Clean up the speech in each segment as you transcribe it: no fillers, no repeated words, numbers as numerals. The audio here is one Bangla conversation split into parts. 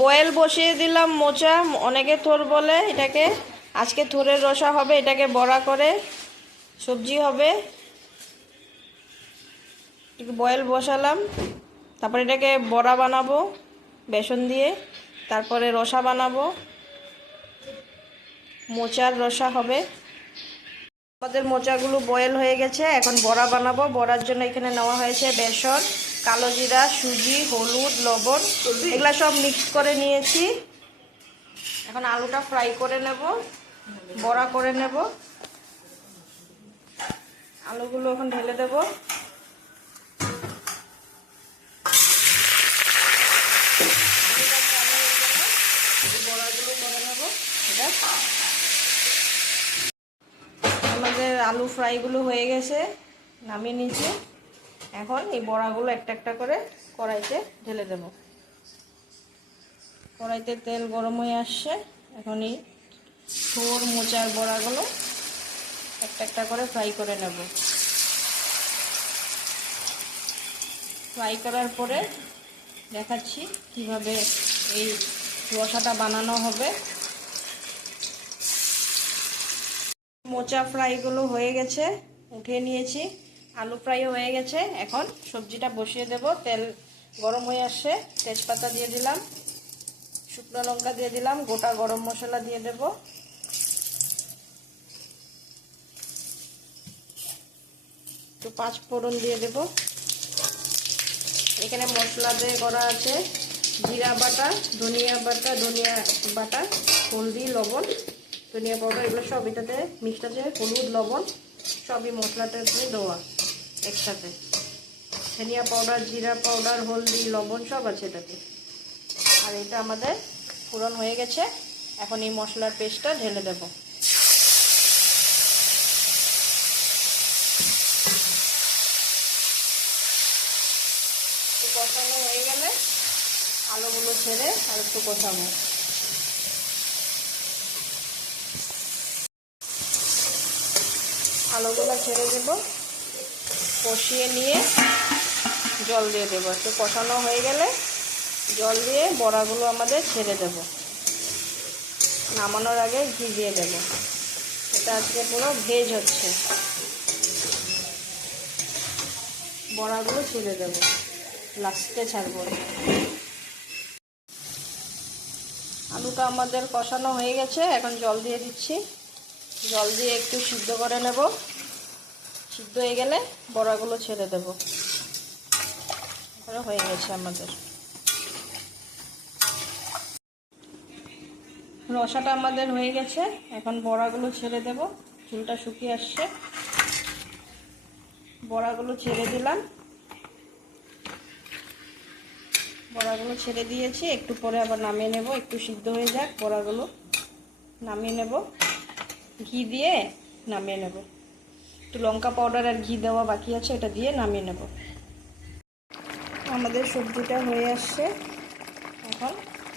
বয়েল বসিয়ে দিলাম মোচা, অনেকে থোর বলে এটাকে। আজকে থোরের রসা হবে, এটাকে বড়া করে সবজি হবে। বয়েল বসালাম, তারপরে এটাকে বড়া বানাবো বেসন দিয়ে, তারপরে রসা বানাবো, মোচার রসা হবে। আমাদের মোচাগুলো বয়েল হয়ে গেছে, এখন বড়া বানাবো। বড়ার জন্য এখানে নেওয়া হয়েছে বেসন, কালো জিরা, সুজি, হলুদ, লবণ, এগুলা সব মিক্স করে নিয়েছি। এখন আলুটা ফ্রাই করে নেব, বড়া করে নেব। আলুগুলো এখন ঢেলে দেব। বড়াগুলো করে নেব। এটা আমাদের আলু ফ্রাইগুলো হয়ে গেছে, নামিয়ে নিয়েছি। এখন এই বড়াগুলো একটা একটা করে কড়াইতে ঢেলে দেব। কড়াইতে তেল গরম হয়ে আসছে, এখন এই থোর মোচার বড়াগুলো একটা একটা করে ফ্রাই করে নেব। ফ্রাই করার পরে দেখাচ্ছি কিভাবে এই রসাটা বানানো হবে। মোচা ফ্রাইগুলো হয়ে গেছে, উঠিয়ে নিয়েছি। আলু ফ্রাইও হয়ে গেছে। এখন সবজিটা বসিয়ে দেব। তেল গরম হয়ে আসছে, তেজপাতা দিয়ে দিলাম, শুকনো লঙ্কা দিয়ে দিলাম, গোটা গরম মশলা দিয়ে দেব, একটু পাঁচ ফোড়ন দিয়ে দেব। এখানে মশলা দিয়ে করা আছে জিরা বাটা, ধনিয়া বাটা, হলদি, লবণ, ধনিয়া পাউডার, এগুলো সব এটাতে মিক্সড আছে। হলুদ, লবণ সবই মশলাটাতে দেওয়া একসাথে। ধনিয়া পাউডার, জিরা পাউডার, হলদি, লবণ সব আছে এটাতে। আর এটা আমাদের ফোড়ন হয়ে গেছে। এখন এই মশলার পেস্টটা ঢেলে দেব। কষানো হয়ে গেলে আলুগুলো ছেড়ে আর একটু কষাবো। আলুগুলো ছেড়ে দেব, কষিয়ে নিয়ে জল দিয়ে দেবো। একটু কষানো হয়ে গেলে জল দিয়ে বড়াগুলো আমাদের ছেড়ে দেব। নামানোর আগে ঘি দিয়ে দেব। এটা আজকে পুরো ভেজ হচ্ছে। বড়াগুলো ছেড়ে দেব, লাস্টে ছাড়বো। আলুটা আমাদের কষানো হয়ে গেছে, এখন জল দিয়ে দিচ্ছি। জল দিয়ে একটু সিদ্ধ করে নেব। সিদ্ধ হয়ে গেলে বড়াগুলো ছেড়ে দেব। হয়ে গেছে আমাদের রসাটা আমাদের হয়ে গেছে। এখন বড়াগুলো ছেড়ে দেব। চুলটা শুকিয়ে আসছে, বড়াগুলো ছেড়ে দিলাম। বড়াগুলো ছেড়ে দিয়েছি, একটু পরে আবার নামিয়ে নেব। একটু সিদ্ধ হয়ে যাক, বড়াগুলো নামিয়ে নেব। ঘি দিয়ে নামিয়ে নেব। একটু লঙ্কা পাউডার আর ঘি দেওয়া বাকি আছে, এটা দিয়ে নামিয়ে নেব। আমাদের সবজিটা হয়ে আসছে, এখন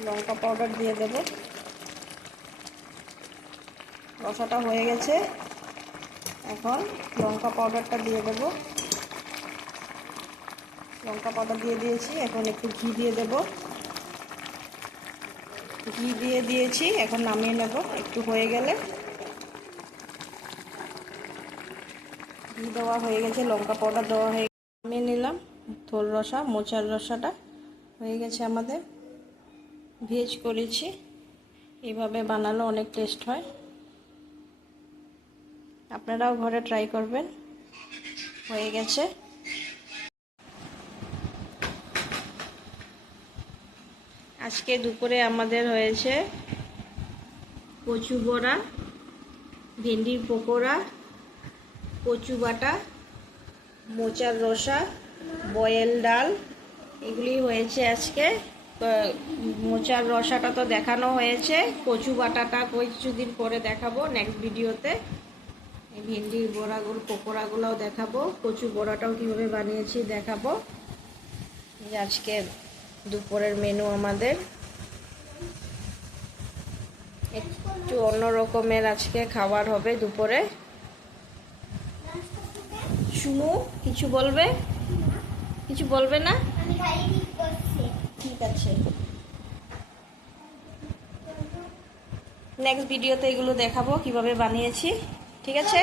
লঙ্কা পাউডার দিয়ে দেব। রসাটা হয়ে গেছে, এখন লঙ্কা পাউডারটা দিয়ে দেব। লঙ্কা পাউডার দিয়ে দিয়েছি, এখন একটু ঘি দিয়ে দেব। ঘি দিয়ে দিয়েছি, এখন নামিয়ে নেব। একটু হয়ে গেলে, ঘি দেওয়া হয়ে গেছে, লঙ্কা পাউডার দেওয়া হয়ে নামিয়ে নিলাম। থোর রসা, মোচার রসাটা হয়ে গেছে আমাদের। ভেজ করেছি, এইভাবে বানালে অনেক টেস্ট হয়। আপনারাও ঘরে ট্রাই করবেন। হয়ে গেছে। আজকে দুপুরে আমাদের হয়েছে কচু বড়া, ভেন্ডির পকোড়া, কচু বাটা, মোচার রসা, বয়েল ডাল, এগুলি হয়েছে আজকে। মোচার রসাটা তো দেখানো হয়েছে, কচু বাটাটা কিছুদিন পরে দেখাবো নেক্সট ভিডিওতে। ভেন্ডির বড়াগুলো, পকোড়াগুলোও দেখাবো, কচু বড়াটাও কীভাবে বানিয়েছি দেখাবো। আজকে দুপুরের মেনু আমাদের একটু অন্য রকমের আজকে খাবার হবে দুপুরে। শুনু কিছু বলবে? কিছু বলবে না? ঠিক আছে। নেক্সট ভিডিওতে এগুলো দেখাবো কিভাবে বানিয়েছি। ঠিক আছে।